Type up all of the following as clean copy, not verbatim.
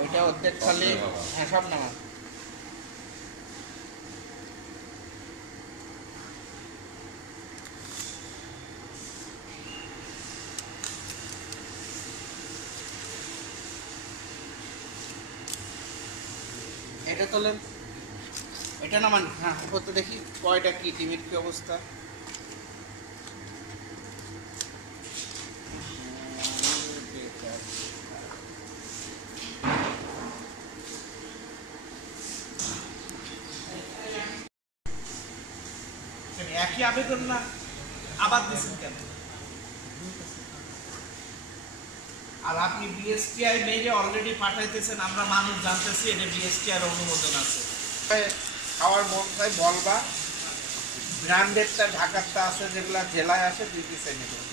ওইটা অর্ধেক খালি। হ্যাঁ, সব নামা। এটা তোলেন, এটা নামান। হ্যাঁ, করতে দেখি কয়টা কি টিমের কি অবস্থা। একই আবেদন না, আবার দিচ্ছেন কেন? আর আপনি বিএসটিআই মেইলে অলরেডি পাঠাইতেছেন, আমরা মানুষ জানতেছি এটা বিএসটিআই এর অনুমোদন আছে। খাওয়ার মন চাই বলবা, ব্র্যান্ডেডটা ঢাকারটা আছে, যেগুলা জেলায় আসে দুই পিস এনে দেবো।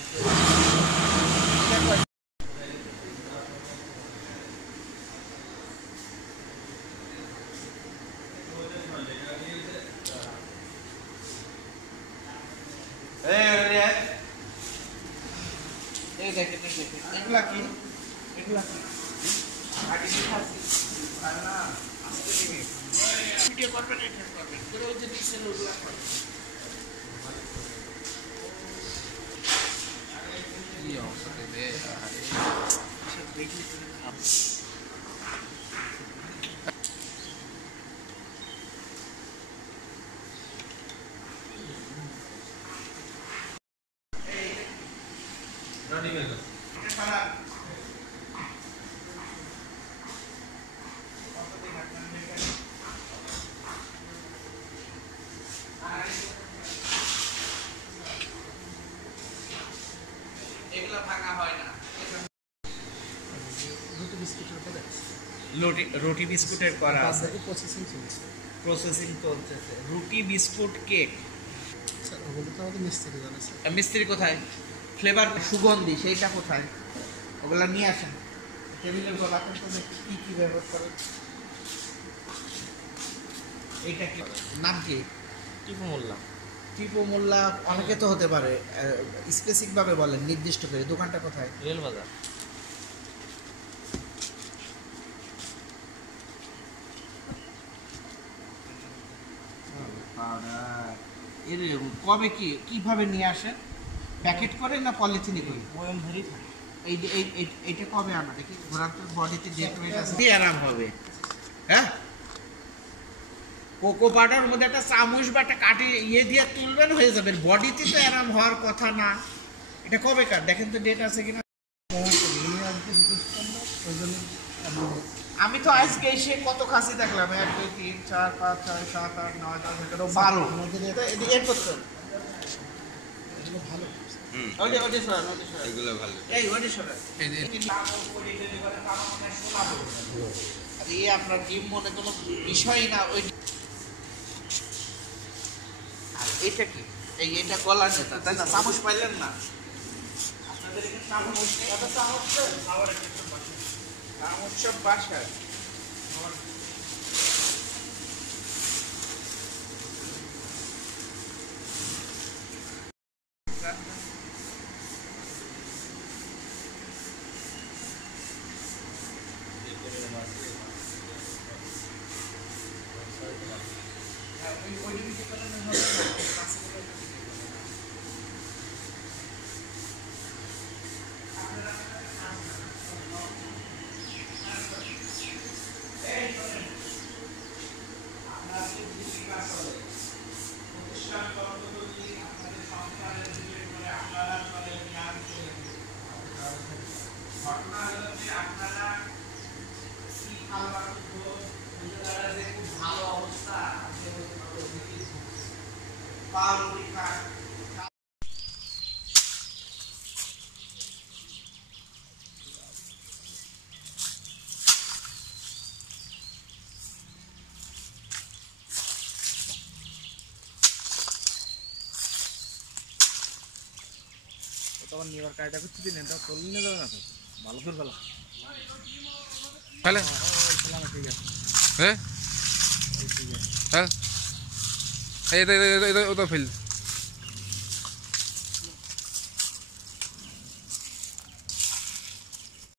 এগুলা কি? এগুলা কি? ভিডিও করবেন, এটা করবেন, করে ওই যে দিচ্ছেন ওগুলা করবেন। কি অবস্থা দেবে? দেখলি তুমি খাবো। এগুলা ভাঙা হয় না। রুটি বিস্কুটের করা আছে, প্রসেসিং চলতেছে। রুটি বিস্কুট কেক। মিস্ত্রি কোথায়? ফ্লেভার সুগন্ধি সেইটা কোথায়? ওগুলা নিয়ে আসেন টেবিলের উপর রাখেন তো দেখি কি কি ব্যবহার করেন। এইটা কি নাম? কি? টিপু মোল্লা। টিপু মোল্লা অনেকে তো হতে পারে, স্পেসিফিক ভাবে বলেন, নির্দিষ্ট করে। দোকানটা কোথায়? রেলবাজার। কবে কিভাবে নিয়ে আসেন? প্যাকেট করে না পলিথিনে করে? এইটা কবে আনা দেখি? ঘোরানোর বডিতে যে ওয়েট আছে কি আরাম হবে? হ্যাঁ, কোকো পাউডার মধ্যে একটা চামচ বা একটা কাঠি ইয়ে দিয়ে তুলবেন, হয়ে যাবে। বডিতে তো আরাম হওয়ার কথা না। এটা কবে কার দেখেন তো, ডেট আছে কিনা। আমি তো আজকে এসে কত খাসি দেখলাম, 1 2 3 4 5 6 7 8 9 10 11 12। এর করতে ভালো। এগুলো ভালো। এই ওইটা সরা এই আপনার ডিম মনে কোনো বিষয় না। ওই আর এটা কি? এটা গলা নেতা, তাই না? চামচ পাইলেন না আপনাদের এখানে? চামচ কত চামচ? চামচ সব বাসায়। তখন নিবার কায়দা করছি দিন, এটা চলে নিয়ে যাবে না তো। ভালো করে ভালো ঠিক আছে। হ্যাঁ, হ্যাঁ, এই ফিল্ড